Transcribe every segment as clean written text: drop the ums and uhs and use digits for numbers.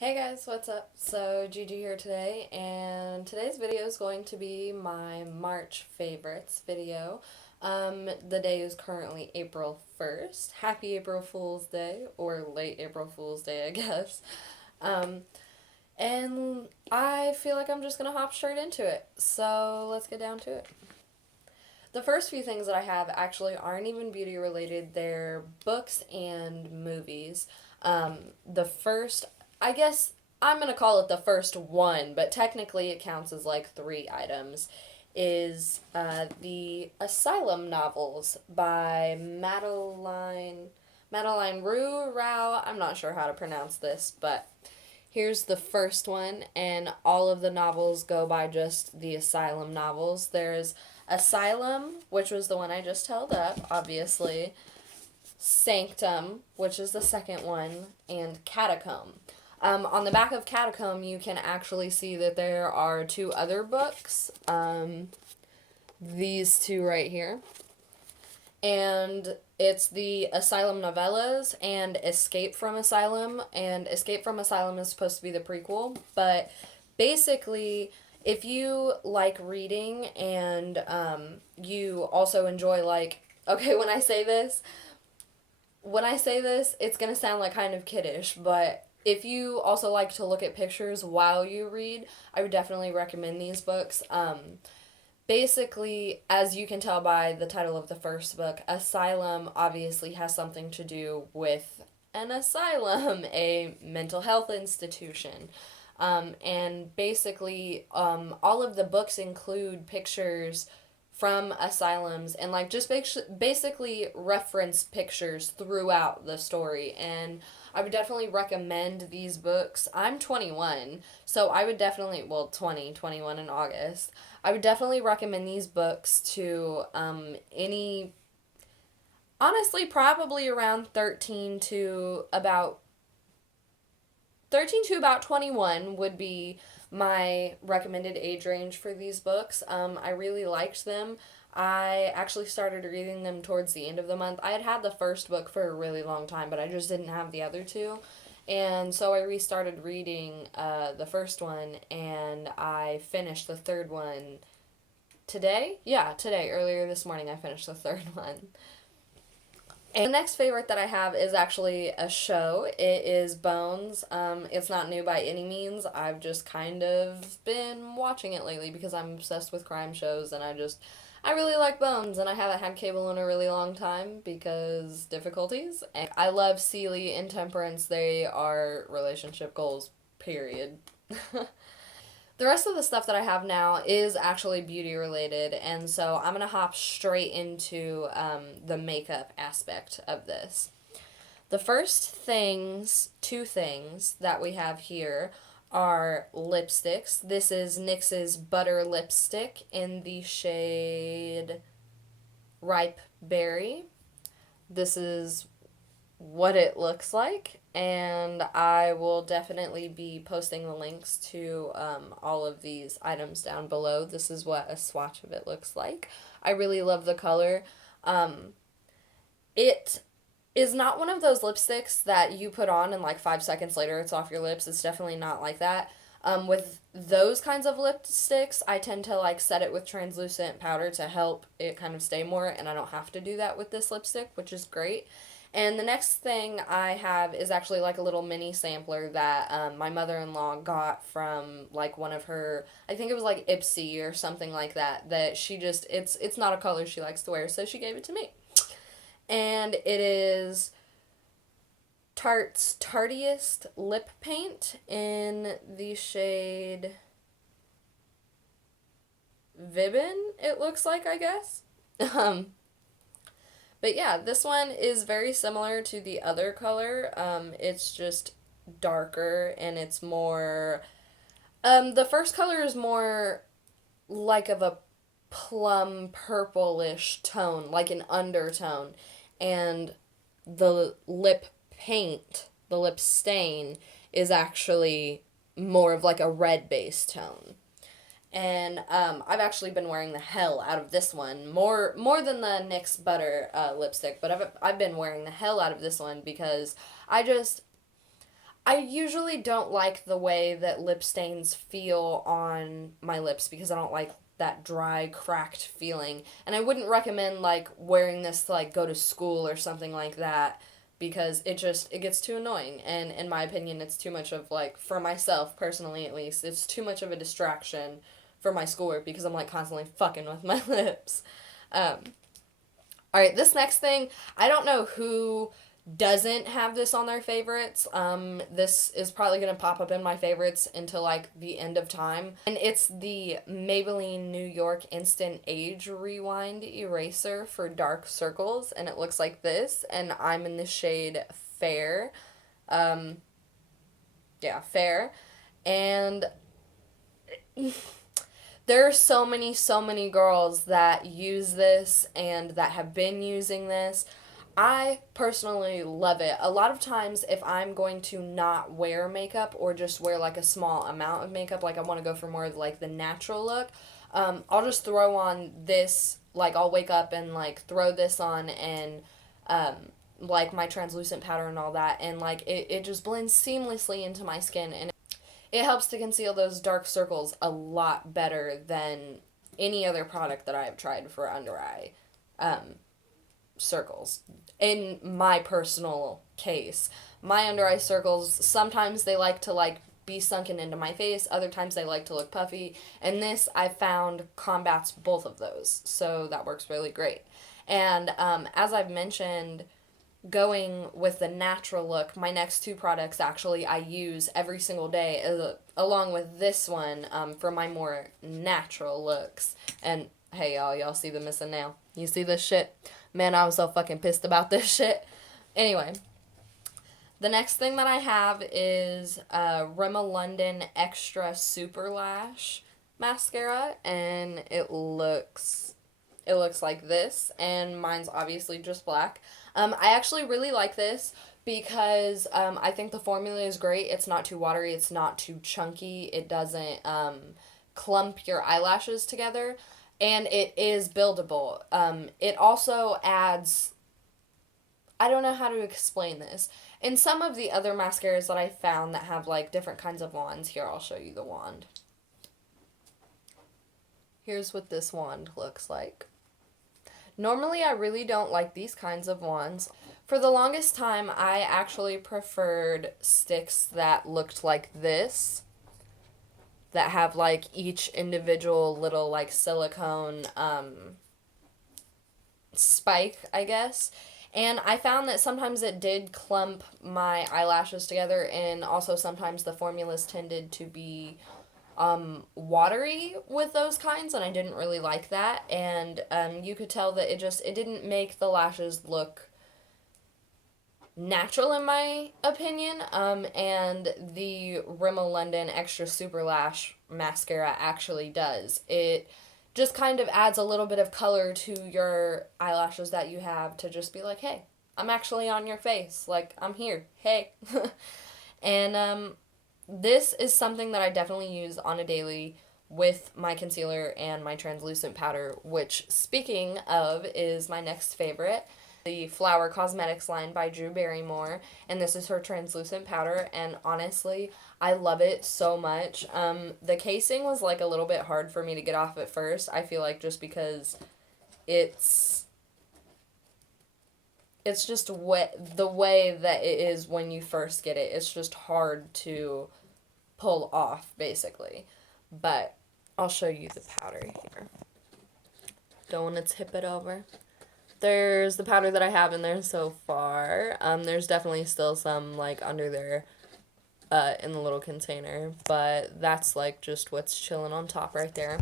Hey guys, what's up? So Gigi here today, and today's video is going to be my March favorites video. The day is currently April 1st. Happy April Fool's Day, or late April Fool's Day, I guess. Um, and I feel like I'm just gonna hop straight into it. So let's get down to it. The first few things that I have actually aren't even beauty related, they're books and movies. The first, I guess I'm going to call it the first one, but technically it counts as like three items, is the Asylum novels by Madeline Rue Rao. I'm not sure how to pronounce this, but here's the first one, and all of the novels go by just the Asylum novels. There's Asylum, which was the one I just held up, obviously, Sanctum, which is the second one, and Catacomb. On the back of Catacomb, you can actually see that there are two other books, these two right here. And it's the Asylum novellas and Escape from Asylum. And Escape from Asylum is supposed to be the prequel, but basically, if you like reading and you also enjoy okay, when I say this, it's gonna sound like kind of kiddish, but if you also like to look at pictures while you read, I would definitely recommend these books. Basically, as you can tell by the title of the first book, Asylum obviously has something to do with an asylum, a mental health institution. And basically, all of the books include pictures from asylums and just basically reference pictures throughout the story. And I would definitely recommend these books. I'm 21, so I would definitely, well, 21 in August. I would definitely recommend these books to any, honestly, probably around 13 to about 21 would be my recommended age range for these books. I really liked them. I actually started reading them towards the end of the month. I had had the first book for a really long time, but I just didn't have the other two. And so I restarted reading the first one, and I finished the third one today. Yeah, today, earlier this morning, I finished the third one. And the next favorite that I have is actually a show. It is Bones. It's not new by any means. I've just kind of been watching it lately because I'm obsessed with crime shows, and I really like Bones, and I haven't had cable in a really long time because difficulties. And I love Celie and Temperance. They are relationship goals, period. The rest of the stuff that I have now is actually beauty related, and so I'm going to hop straight into the makeup aspect of this. The first two things that we have here are lipsticks. This is NYX's Butter Lipstick in the shade Ripe Berry. This is what it looks like, and I will definitely be posting the links to all of these items down below. This is what a swatch of it looks like. I really love the color. It is not one of those lipsticks that you put on and like 5 seconds later it's off your lips. It's definitely not like that. With those kinds of lipsticks, I tend to set it with translucent powder to help it kind of stay more, and I don't have to do that with this lipstick, which is great. And the next thing I have is actually like a little mini sampler that my mother-in-law got from one of her, I think it was like Ipsy or something like that, that she just, it's not a color she likes to wear, so she gave it to me. And it is Tarte's Tartiest Lip Paint in the shade Vibin, it looks like, I guess. Um, but yeah, this one is very similar to the other color. It's just darker and it's more. The first color is more like of a plum purplish tone, like an undertone. And the lip paint, the lip stain, is actually more of like a red base tone. And I've actually been wearing the hell out of this one more than the NYX Butter lipstick, but I've been wearing the hell out of this one because I just I usually don't like the way that lip stains feel on my lips because I don't like that dry, cracked feeling. And I wouldn't recommend like wearing this to like go to school or something like that because it gets too annoying. And in my opinion, it's too much of like for myself personally at least, it's too much of a distraction for my schoolwork because I'm like constantly fucking with my lips. Um, all right, this next thing, I don't know who doesn't have this on their favorites. This is probably going to pop up in my favorites until like the end of time. And it's the Maybelline New York Instant Age Rewind Eraser for dark circles. And it looks like this. And I'm in the shade Fair. Um, yeah, Fair. And there are so many girls that use this and that have been using this. I personally love it. A lot of times, if I'm going to not wear makeup or just wear like a small amount of makeup, like I want to go for more of like the natural look, I'll just throw on this. Like I'll wake up and like throw this on and um, like my translucent powder and all that, and like it just blends seamlessly into my skin and it helps to conceal those dark circles a lot better than any other product that I have tried for under eye circles. In my personal case, my under eye circles, sometimes they like to like be sunken into my face, other times they like to look puffy, and this I found combats both of those, so that works really great. And as I've mentioned, going with the natural look, my next two products actually I use every single day along with this one for my more natural looks. And hey y'all see the missing nail? You see this shit? Man, I was so fucking pissed about this shit. Anyway, the next thing that I have is Rimmel London Extra Super Lash mascara, and it looks like this, and mine's obviously just black. I actually really like this because I think the formula is great. It's not too watery, it's not too chunky, it doesn't clump your eyelashes together, and it is buildable. It also adds, I don't know how to explain this. In some of the other mascaras that I found that have like different kinds of wands, here I'll show you the wand. Here's what this wand looks like. Normally, I really don't like these kinds of wands. For the longest time, I actually preferred sticks that looked like this, that have like each individual little like silicone spike, I guess. And I found that sometimes it did clump my eyelashes together, and also sometimes the formulas tended to be watery with those kinds, and I didn't really like that. And you could tell that it didn't make the lashes look natural in my opinion. And the Rimmel London Extra Super Lash mascara actually does. It just kind of adds a little bit of color to your eyelashes that you have to just be like, hey, I'm actually on your face. Like, I'm here. Hey. And this is something that I definitely use on a daily with my concealer and my translucent powder, which, speaking of, is my next favorite. The Flower Cosmetics line by Drew Barrymore, and this is her translucent powder, and honestly, I love it so much. The casing was like a little bit hard for me to get off at first, I feel like, just because it's just the way that it is when you first get it. It's just hard to pull off, basically. But I'll show you the powder here. Don't want to tip it over. There's the powder that I have in there so far. There's definitely still some like under there in the little container, but that's like just what's chilling on top right there.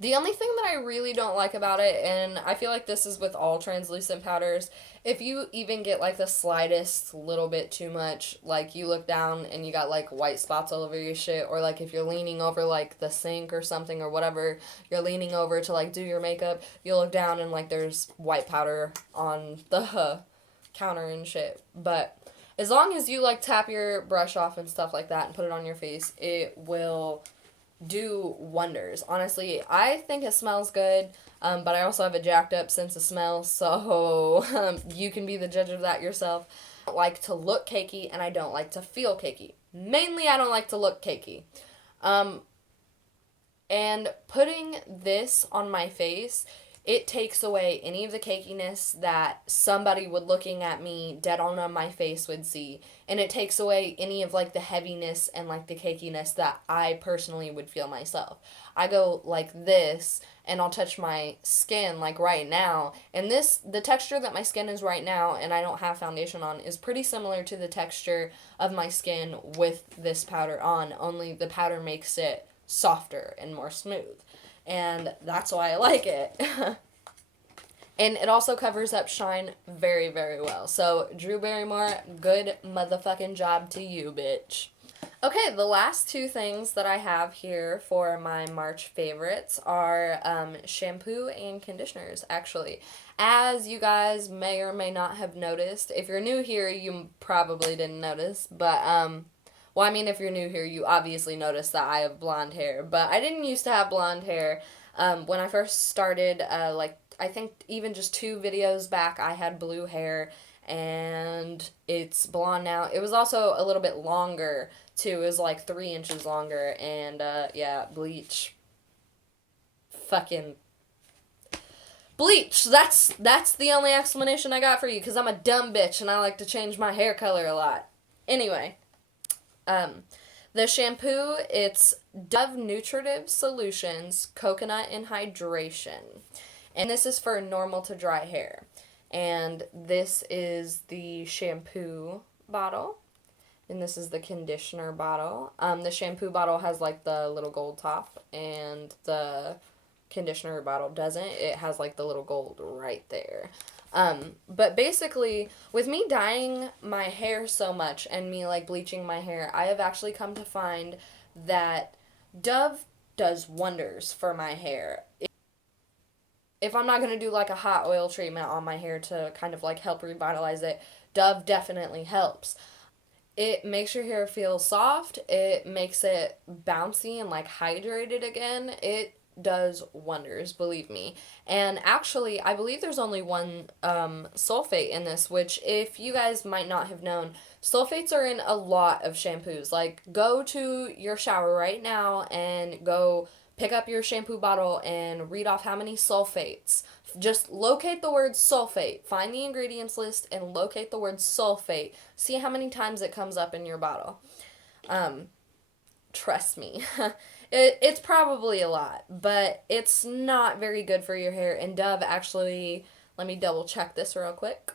The only thing that I really don't like about it, and I feel like this is with all translucent powders, if you even get like the slightest little bit too much, like you look down and you got like white spots all over your shit, or like if you're leaning over like the sink or something or whatever, you're leaning over to like do your makeup, you look down and like there's white powder on the counter and shit. But as long as you like tap your brush off and stuff like that and put it on your face, it will do wonders. Honestly, I think it smells good, but I also have a jacked up sense of smell, so you can be the judge of that yourself. I don't like to look cakey and I don't like to feel cakey. Mainly, I don't like to look cakey. And putting this on my face, it takes away any of the cakiness that somebody would looking at me dead on my face would see. And it takes away any of like the heaviness and like the cakiness that I personally would feel myself. I go like this and I'll touch my skin like right now. And the texture that my skin is right now and I don't have foundation on is pretty similar to the texture of my skin with this powder on. Only the powder makes it softer and more smooth. And that's why I like it. And it also covers up shine very, very well. So, Drew Barrymore, good motherfucking job to you, bitch. Okay, the last two things that I have here for my March favorites are shampoo and conditioners, actually. As you guys may or may not have noticed, if you're new here, you probably didn't notice, but well, I mean, if you're new here, you obviously noticed that I have blonde hair. But I didn't used to have blonde hair. When I first started, I think even just 2 videos back, I had blue hair. And it's blonde now. It was also a little bit longer, too. It was like 3 inches longer. And, yeah, bleach. Fucking bleach. That's the only explanation I got for you. Because I'm a dumb bitch and I like to change my hair color a lot. Anyway. The shampoo, it's Dove Nutritive Solutions Coconut and Hydration. And this is for normal to dry hair. And this is the shampoo bottle. And this is the conditioner bottle. The shampoo bottle has like the little gold top. And the conditioner bottle doesn't. It has like the little gold right there. But basically, with me dyeing my hair so much and me like bleaching my hair, I have actually come to find that Dove does wonders for my hair. If I'm not going to do like a hot oil treatment on my hair to kind of like help revitalize it, Dove definitely helps. It makes your hair feel soft. It makes it bouncy and like hydrated again. It does wonders, believe me. And actually, I believe there's only one sulfate in this, which if you guys might not have known, sulfates are in a lot of shampoos. Like, go to your shower right now and go pick up your shampoo bottle and read off how many sulfates. Just locate the word sulfate. Find the ingredients list and locate the word sulfate. See how many times it comes up in your bottle. Trust me. It's probably a lot, but it's not very good for your hair. And Dove actually, let me double check this real quick.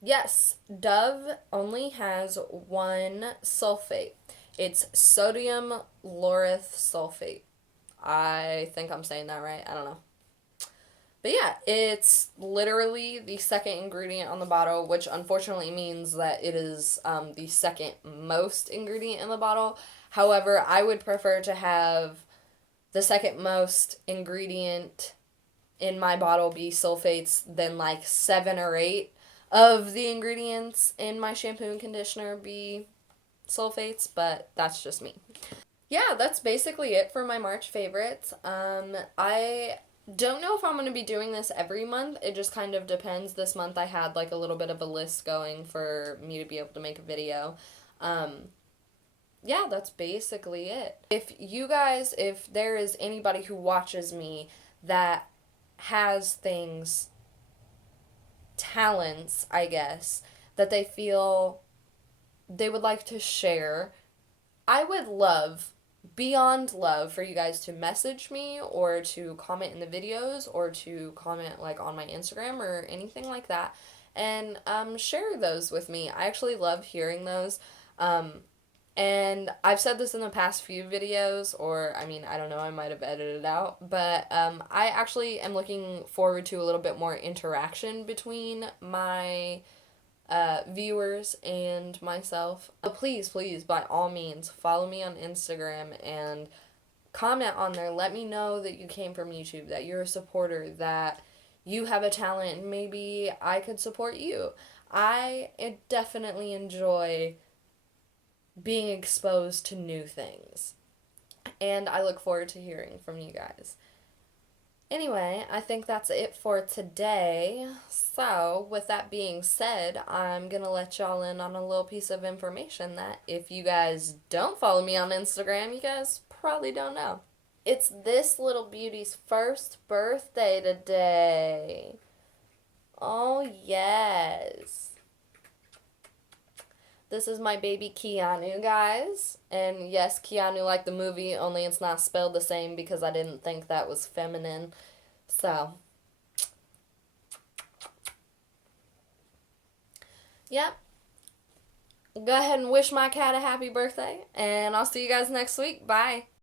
Yes, Dove only has one sulfate. It's sodium lauryl sulfate. I think I'm saying that right. I don't know. But yeah, it's literally the second ingredient on the bottle, which unfortunately means that it is the second most ingredient in the bottle. However, I would prefer to have the second most ingredient in my bottle be sulfates than like 7 or 8 of the ingredients in my shampoo and conditioner be sulfates, but that's just me. Yeah, that's basically it for my March favorites. I don't know if I'm going to be doing this every month. It just kind of depends. This month I had like a little bit of a list going for me to be able to make a video. Yeah, that's basically it. If there is anybody who watches me that has things, talents, I guess, that they feel they would like to share, I would love, beyond love, for you guys to message me or to comment in the videos or to comment like on my Instagram or anything like that and share those with me. I actually love hearing those. And I've said this in the past few videos, or I mean, I don't know, I might have edited it out, but I actually am looking forward to a little bit more interaction between my viewers and myself. Please, please, by all means, follow me on Instagram and comment on there. Let me know that you came from YouTube, that you're a supporter, that you have a talent, and maybe I could support you. I definitely enjoy being exposed to new things, and I look forward to hearing from you guys. Anyway, I think that's it for today. So, with that being said, I'm gonna let y'all in on a little piece of information that if you guys don't follow me on Instagram, you guys probably don't know. It's this little beauty's first birthday today. Oh, yes. This is my baby Keanu, guys. And yes, Keanu like the movie, only it's not spelled the same because I didn't think that was feminine. So, yep. Go ahead and wish my cat a happy birthday, and I'll see you guys next week. Bye.